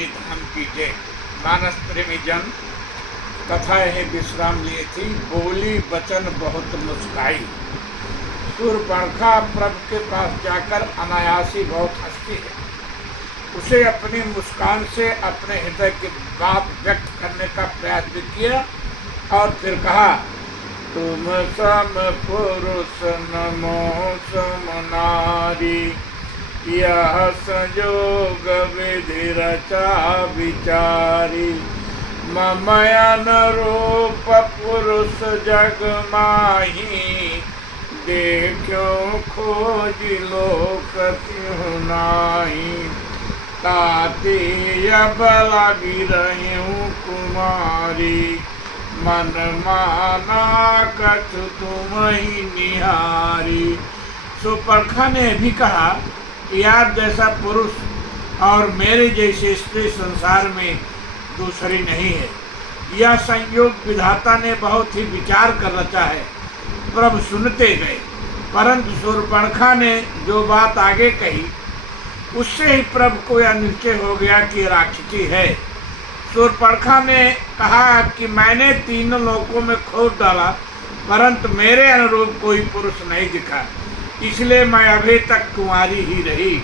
रानी धाम की जय। मानस प्रेमी जन, कथा यही विश्राम लिए थी। बोली बचन बहुत मुस्काई। शूर्पणखा प्रभु के पास जाकर अनायासी बहुत हंसती है। उसे अपनी मुस्कान से अपने हृदय की बात व्यक्त करने का प्रयास भी किया और फिर कहा, तुम सम पुरुष नमो सम नारी, यह संयोग विधि रचा विचारी। मम अनुरूप पुरुष जग माही, देखो खोज लोक त्यों नाही। ताती अब लागी रहूं कुमारी, मन माना कछु तुम ही निहारी। शूर्पणखा ने भी कहा, यार जैसा पुरुष और मेरे जैसे स्त्री संसार में दूसरी नहीं है। यह संयोग विधाता ने बहुत ही विचार कर रचा है। प्रभु सुनते गए, परंतु शूर्पणखा ने जो बात आगे कही उससे ही प्रभु को यह निश्चय हो गया कि राक्षसी है। शूर्पणखा ने कहा कि मैंने तीनों लोकों में खोज डाला, परंतु मेरे अनुरूप कोई पुरुष नहीं दिखा, इसलिए मैं अभी तक कुंवारी ही रही।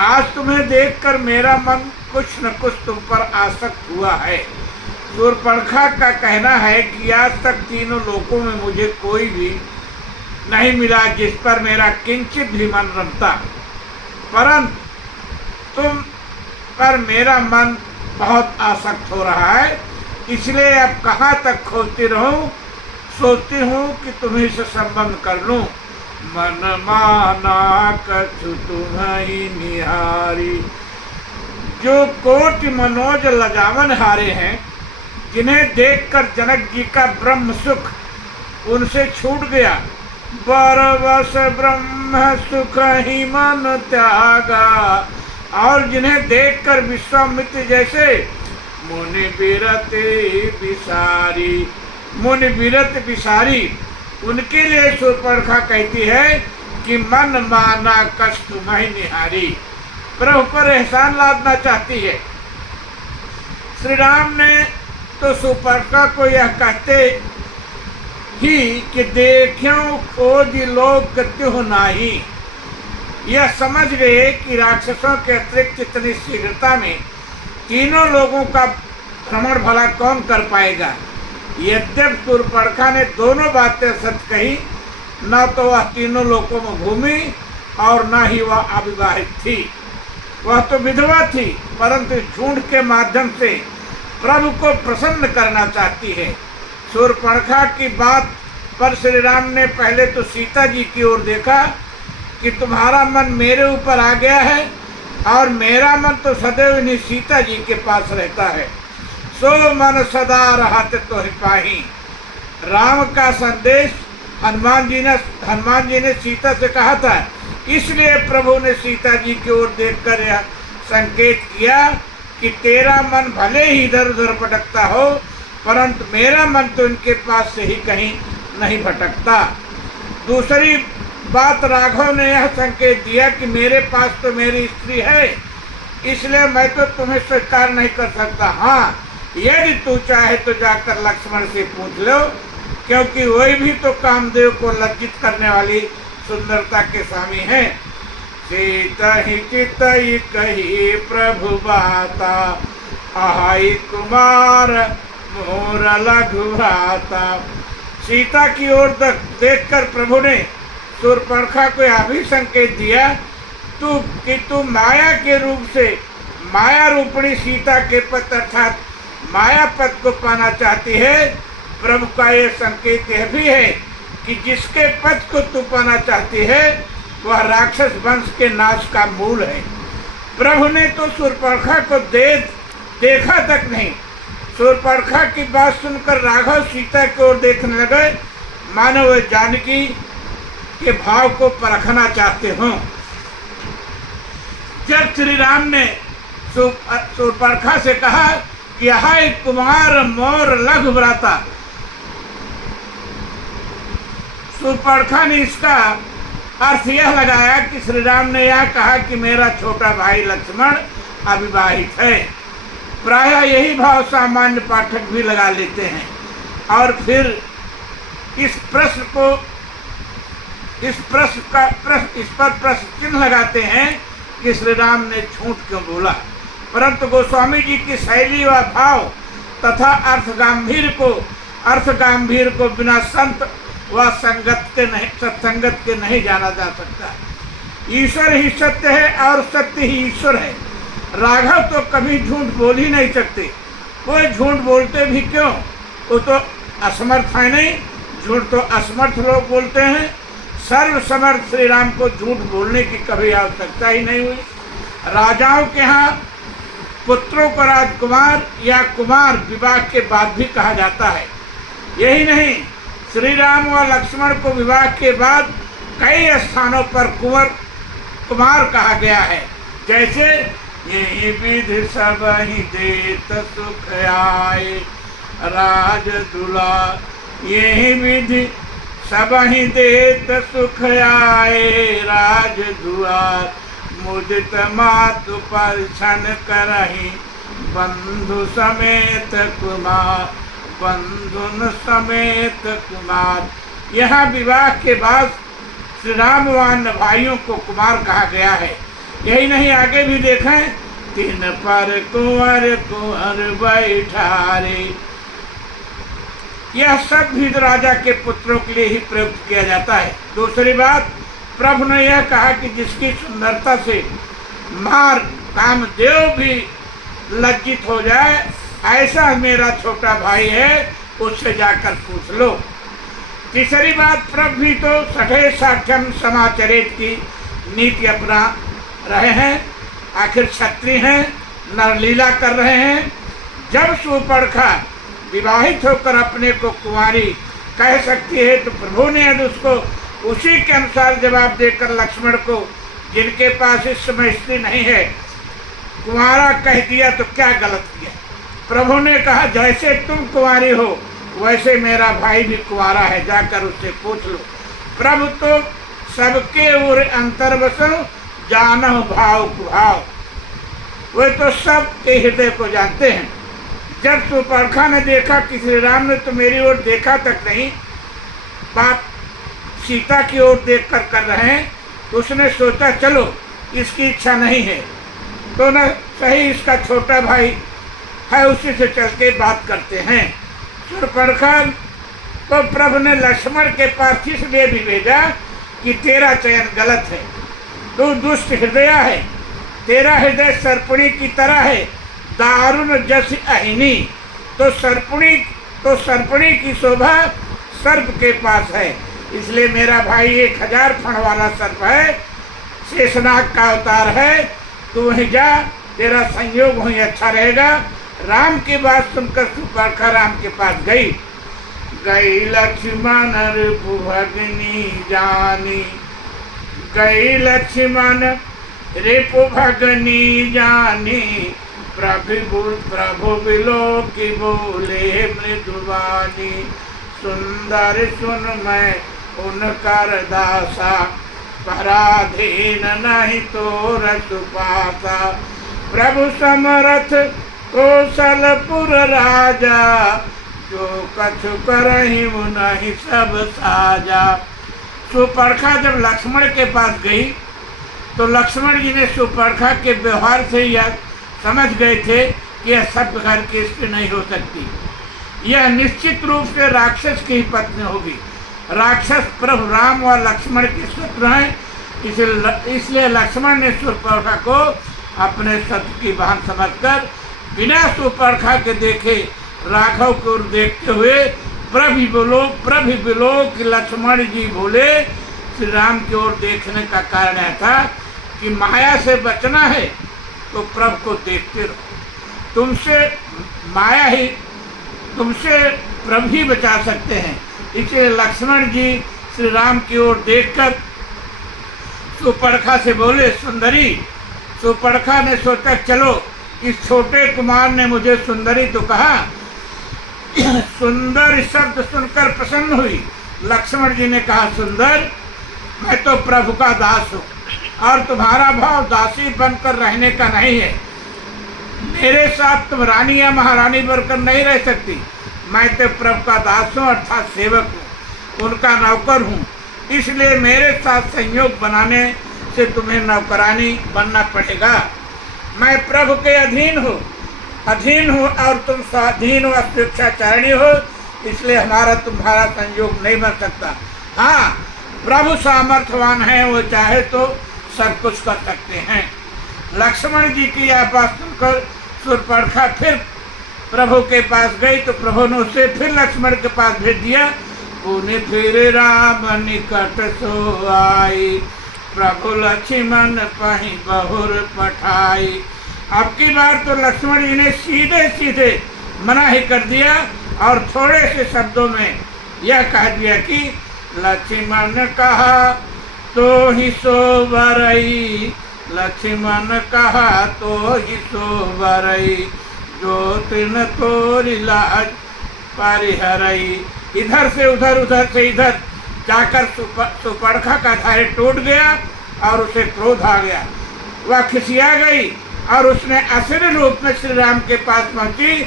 आज तुम्हें देखकर मेरा मन कुछ न कुछ तुम पर आसक्त हुआ है। शूर्पणखा का कहना है कि आज तक तीनों लोकों में मुझे कोई भी नहीं मिला जिस पर मेरा किंचित भी मन रमता, परंतु तुम पर मेरा मन बहुत आसक्त हो रहा है, इसलिए अब कहाँ तक खोजती रहूं। सोचती हूँ कि तुम्ही से संबंध कर लूं। मन माना कछु तुम ही निहारी। जो कोटि मनोज लजावन हारे हैं, जिन्हें देखकर जनक जी का ब्रह्म सुख उनसे छूट गया। बरवस ब्रह्म सुख ही मन त्यागा। और जिन्हें देखकर विश्वामित्र जैसे मुनि विरत विसारी, उनके लिए शूर्पणखा कहती है कि मन माना कष्ट तुम्हें निहारी। प्रभु पर एहसान लादना चाहती है। श्री राम ने तो शूर्पणखा को यह कहते ही कि देखो खोज लोक त्यों नाही, यह समझ गए कि राक्षसों के अतिरिक्त इतनी शीघ्रता में तीनों लोगों का भ्रमण भला कौन कर पाएगा। यद्यपि शूर्पणखा ने दोनों बातें सच कही, न तो वह तीनों लोकों में घूमी और न ही वह अविवाहित थी। वह तो विधवा थी, परंतु झूठ के माध्यम से प्रभु को प्रसन्न करना चाहती है। शूर्पणखा की बात पर श्री राम ने पहले तो सीता जी की ओर देखा कि तुम्हारा मन मेरे ऊपर आ गया है और मेरा मन तो सदैव इन्हीं सीता जी के पास रहता है। सो मन सदा रहत तो पाही। राम का संदेश हनुमान जी ने सीता से कहा था, इसलिए प्रभु ने सीता जी की ओर देखकर यह संकेत किया कि तेरा मन भले ही इधर उधर भटकता हो, परंतु मेरा मन तो इनके पास से ही कहीं नहीं भटकता। दूसरी बात, राघव ने यह संकेत दिया कि मेरे पास तो मेरी स्त्री है, इसलिए मैं तो तुम्हें स्वीकार नहीं कर सकता। हाँ, यदि तू चाहे तो जाकर लक्ष्मण से पूछ लो, क्योंकि वही भी तो कामदेव को लज्जित करने वाली सुंदरता के स्वामी हैं। सीता ही चितई कही प्रभु बाता, आहाई कुमार मोर लघु भ्राता। सीता की ओर देखकर प्रभु ने शूर्पणखा को यह भी संकेत दिया तू माया के रूप से माया रूपणी सीता के पद अर्थात माया पद को पाना चाहती है। प्रभु का यह संकेत यह भी है कि जिसके पद को तू पाना चाहती है वह राक्षस वंश के नाश का मूल है। प्रभु ने तो शूर्पणखा को देखा तक नहीं। शूर्पणखा की बात सुनकर राघव सीता की ओर देखने लगे, मानो वे जानकी के भाव को परखना चाहते हों। जब श्री राम ने शूर्पणखा से कहा कि हाय कुमार मोर लघु भ्राता, शूर्पणखा ने इसका अर्थ यह लगाया कि श्री राम ने यह कहा कि मेरा छोटा भाई लक्ष्मण अविवाहित है। प्रायः यही भाव सामान्य पाठक भी लगा लेते हैं और फिर इस पर प्रश्न चिन्ह लगाते हैं कि श्री राम ने झूठ क्यों बोला। परंतु गोस्वामी जी की शैली व भाव तथा अर्थ गंभीर को बिना संत व सत्संगत के नहीं जाना जा सकता। ईश्वर ही सत्य है और सत्य ही ईश्वर है। राघव तो कभी झूठ बोल ही नहीं सकते। कोई झूठ बोलते भी क्यों, वो तो असमर्थ है नहीं। झूठ तो असमर्थ लोग बोलते हैं। सर्वसमर्थ श्री राम को झूठ बोलने की कभी आवश्यकता ही नहीं हुई। राजाओं के यहाँ पुत्रों को राजकुमार या कुमार विवाह के बाद भी कहा जाता है। यही नहीं, श्री राम व लक्ष्मण को विवाह के बाद कई स्थानों पर कुमार कहा गया है। जैसे यही विधि सब ही देत सुख आए राज दुला, यही विधि सब ही देत सुख आए राज दुआर, मुदित मातु पर छन करही बंधु समेत कुमार, बंधुन समेत कुमार। यहाँ विवाह के बाद श्री राम व अन्य भाइयों को कुमार कहा गया है। यही नहीं, आगे भी देखें, तीन पर कुंवर बैठारे, यह सब भी राजा के पुत्रों के लिए ही प्रयुक्त किया जाता है। दूसरी बात, प्रभु ने यह कहा कि जिसकी सुंदरता से मार कामदेव भी लज्जित हो जाए, ऐसा मेरा छोटा भाई है, उससे जाकर पूछ लो। तीसरी बात, प्रभु भी तो सठे साठ्यम समाचरित की नीति अपना रहे हैं। आखिर क्षत्रिय हैं, नरलीला कर रहे हैं। जब शूर्पणखा विवाहित होकर अपने को कुंवारी कह सकती है, तो प्रभु ने यदि उसको उसी के अनुसार जवाब देकर लक्ष्मण को, जिनके पास इस समय स्त्री नहीं है, कुंवारा कह दिया तो क्या गलत किया। प्रभु ने कहा जैसे तुम कुंवारी हो वैसे मेरा भाई भी कुंवारा है, जाकर उससे पूछ लो। प्रभु तो सबके उर अंतर्वसो जानह भाव कुभाव, वे तो सब के हृदय को जानते हैं। जब शूर्पणखा ने देखा कि श्री राम ने तो मेरी ओर देखा तक नहीं, बात सीता की ओर देखकर कर रहे हैं, तो उसने सोचा चलो इसकी इच्छा नहीं है तो न सही इसका छोटा भाई है, उसी से चल के बात करते हैं। शूर्पणखा तो प्रभु ने लक्ष्मण के पास इसलिए भी भेजा कि तेरा चयन गलत है, तू दुष्ट हृदय है, तेरा हृदय सर्पणी की तरह है, दारुण जस अहिनी। तो सर्पणी की शोभा सर्प के पास है, इसलिए मेरा भाई 1000 फण वाला सर्प है, शेषनाग का अवतार है। तू वहीं जा, तेरा संयोग वहीं अच्छा रहेगा। राम की बात सुनकर शूर्पणखा राम के पास गई। लक्ष्मण रिपुभगिनी जानी, गई लक्ष्मण रिपुभगिनी जानी, प्रभु बिलो की बोले मृदुवानी, सुंदर सुन मैं उनकर दासा, पराधीन नहीं तो रसुपासा, प्रभु समरथ कौशलपुर राजा, जो कछु करहि वो नहीं सब साजा। शूर्पणखा जब लक्ष्मण के पास गई तो लक्ष्मण जी ने शूर्पणखा के व्यवहार से यह समझ गए थे कि यह सब घर की स्त्री नहीं हो सकती, यह निश्चित रूप से राक्षस की ही पत्नी होगी। राक्षस प्रभु राम व लक्ष्मण के शत्रु हैं, इसलिए लक्ष्मण ने शूर्पणखा को अपने शत्रु की बहन समझकर बिना शूर्पणखा के देखे राघव की ओर देखते हुए प्रभु बोलो कि लक्ष्मण जी बोले श्री राम की ओर देखने का कारण यह था कि माया से बचना है तो प्रभु को देखते रहो, तुमसे प्रभु ही बचा सकते हैं। इसलिए लक्ष्मण जी श्री राम की ओर देखकर शूर्पणखा से बोले सुंदरी। शूर्पणखा ने सोचा चलो इस छोटे कुमार ने मुझे सुंदरी तो कहा, सुंदर शब्द सुनकर प्रसन्न हुई। लक्ष्मण जी ने कहा सुंदर, मैं तो प्रभु का दास हूँ और तुम्हारा भाव दासी बनकर रहने का नहीं है। मेरे साथ तुम रानी या महारानी बनकर नहीं रह सकती। मैं तो प्रभु का दास हूँ अर्थात सेवक हूँ, उनका नौकर हूँ। इसलिए मेरे साथ संयोग बनाने से तुम्हें नौकरानी बनना पड़ेगा। मैं प्रभु के अधीन हूँ और तुम स्वाधीन हो, स्वेच्छाचारिणी हो, इसलिए हमारा तुम्हारा संयोग नहीं बन सकता। हाँ, प्रभु सामर्थ्यवान है, वो चाहे तो सब कुछ कर सकते हैं। लक्ष्मण जी की यह बात सुनकर शूर्पणखा फिर प्रभु के पास गई तो प्रभु ने उसे फिर लक्ष्मण के पास भेज दिया। पुनि फिर राम निकट सो आई, प्रभु लक्ष्मण पहि बहुर पठाई। अब की बार तो लक्ष्मण जी ने सीधे सीधे मना ही कर दिया और थोड़े से शब्दों में यह कह दिया कि लक्ष्मण कहा तो ही सो बरई, लक्ष्मण कहा तो ही सो बरई, जो तिन तोरी लाज परिहरई। इधर से उधर से इधर जाकर शूर्पणखा का धैर्य टूट गया और उसे क्रोध आ गया। वह खिसिया गई और उसने असुर रूप में श्री राम के पास पहुंची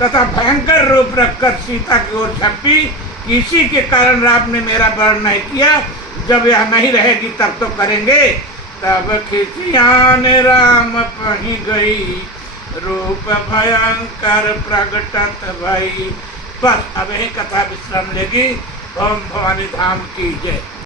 तथा भयंकर रूप रखकर सीता की ओर झपटी। इसी के कारण राम ने मेरा वर्ण नहीं किया, जब यह नहीं रहेगी तब तो करेंगे। तब खिसियान राम पही गई, रूप भयंकर प्रगटत भई। बस अब यही कथा विश्राम लेगी। ओम भवानी धाम की जय।